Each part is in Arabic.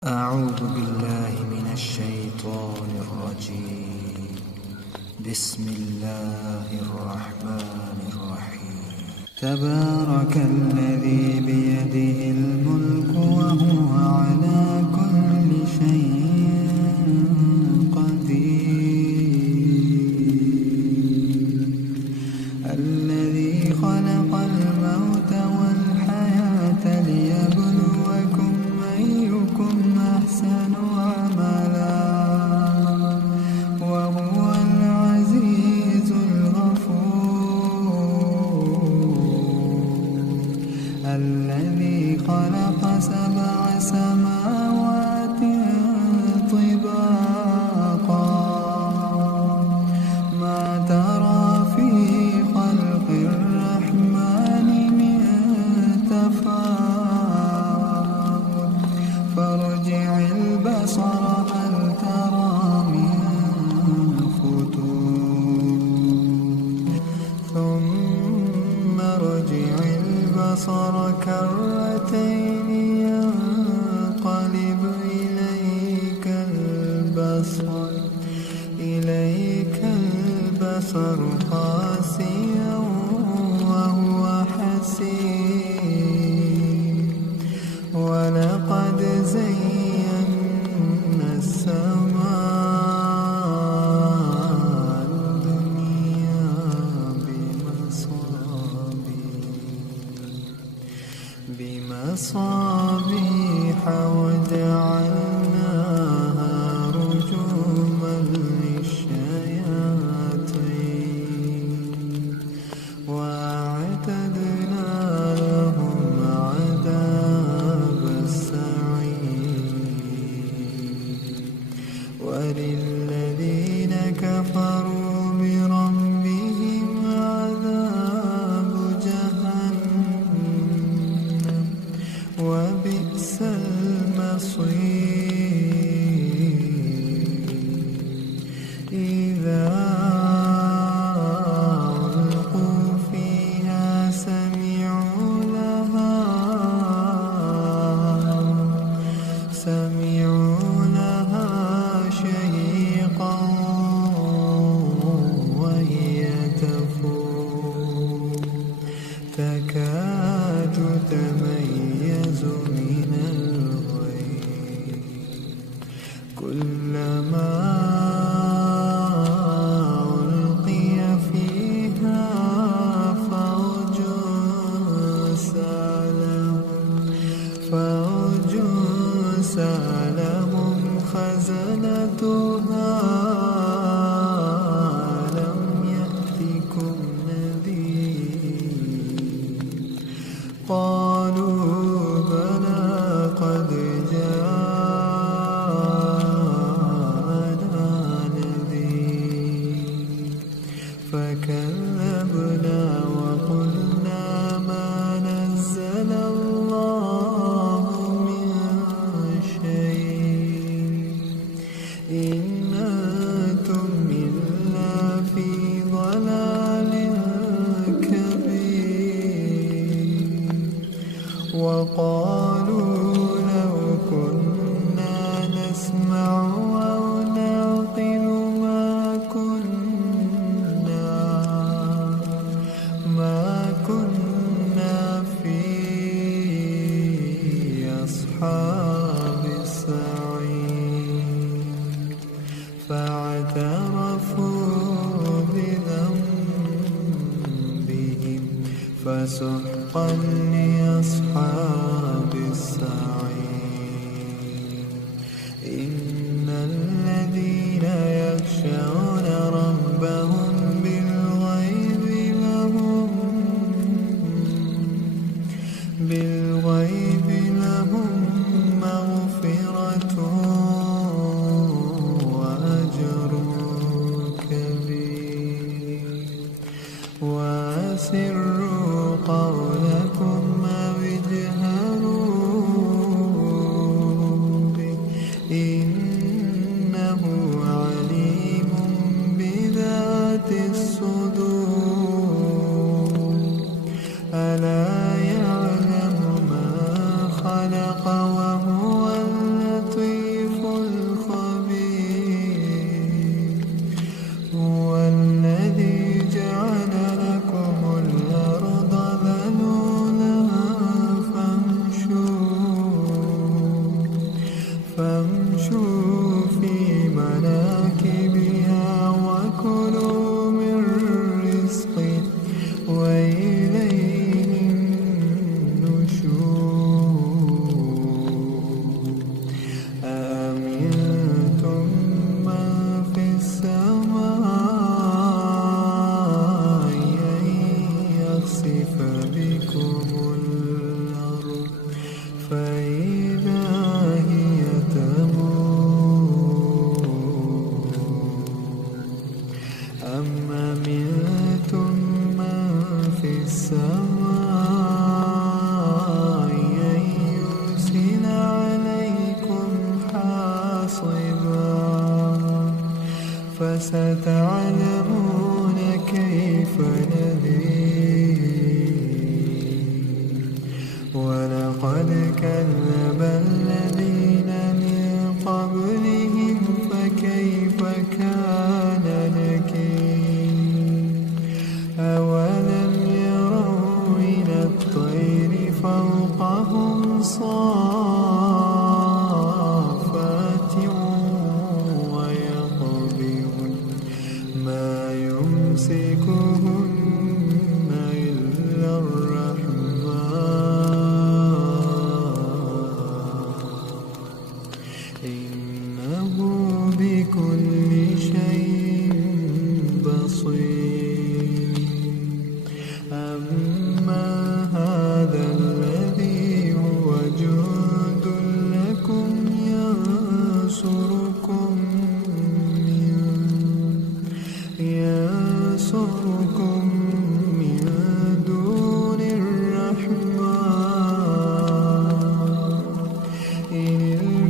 أعوذ بالله من الشيطان الرجيم. بسم الله الرحمن الرحيم. تبارك الذي بيده الملك وهو على كل شيء قدير. الذي خلق الموت والحياة ليبلوكم أيكم أحسن عملا وهو العزيز الغفور. الذي خلق 7 سماوات طباقا ما ترى في خلق الرحمن من تفاوت فارجع البصر هل ترى من فطور ثم ارجع البصر كرتين ينقلب إليك البصر خاسئا وهو حسير. ولقد زينا السماء الدنيا بمصابيح وجعلناها رجوما للشياطين وأعتدنا لهم عذاب السعير. وللذين كفروا بربهم عذاب جهنم وبئس المصير. إذا ألقوا فيها سمعوا لها شهيقا وهي تفور تكاد تميز من الغيظ كلما ألقي فيها فوج سألهم خزنتها ألم يأتكم نذير قالوا بلى قد جاءنا نذير فكذبنا وقلنا ما نزل الله من شيء إن أنتم إلا في ضلال كبير. وقالوا لو كنا نسمع أو نعقل ما كنا في أصحاب السعير. فاعترفوا بذنبهم فسحقا لأصحاب السعير. إن الذين يخشون ربهم بالغيب لهم مغفرة وأجر كبير. وأسروا قولكم فامشوا في مناكبها وكلوا من رزقه وإليه النشور أأمنتم من في السماء أن يخسف بكم الأرض فإذا هي تمور أم أمنتم من في السماء أن يرسل عليكم حاصبا فستعلمون كيف نذير ولقد كذب الذين من قبلهم فكيف كان نكير أولم يروا إلى الطير فوقهم صافات ويقبضن ما يمسكهن إلا الرحمن إنه بكل شيء بصير أما هذا الذي هو جند لكم ينصركم من دون الرحمن إن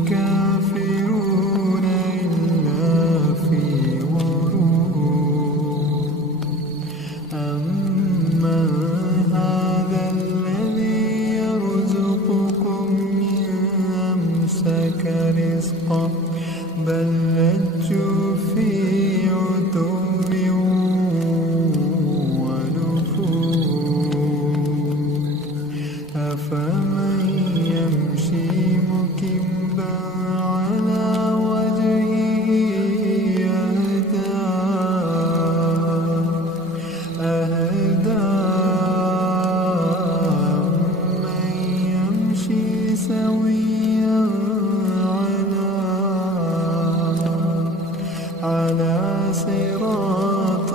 الكافرون إلا في غرور أمن هذا الذي يرزقكم إن أمسك رزقه بل لجوا في عتو ونفور أفمن يمشي مكبا على وجهه أهدى من يمشي سويا على صراط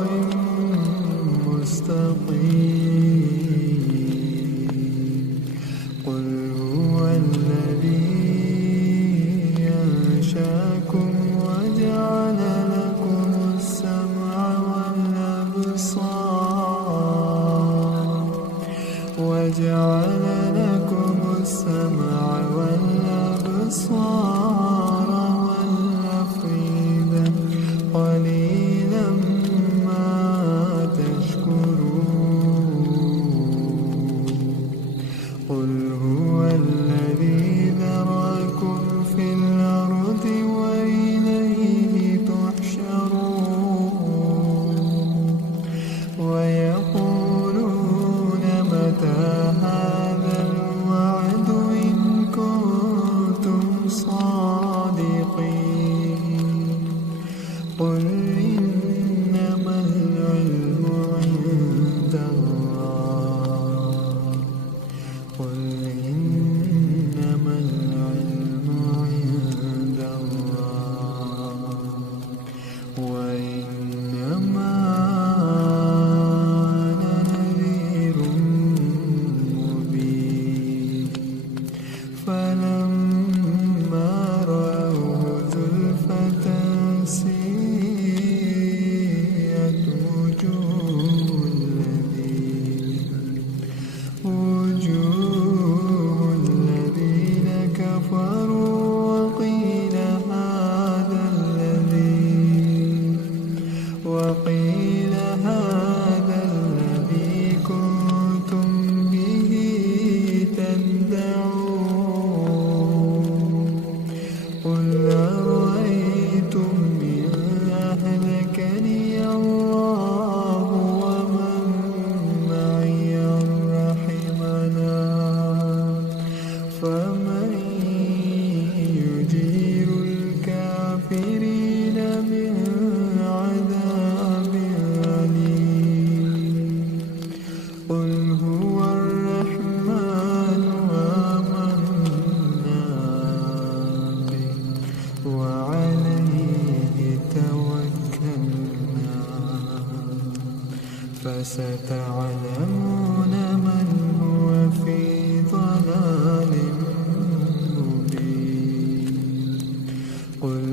فستعلمون من هو في ضلال مبين. قل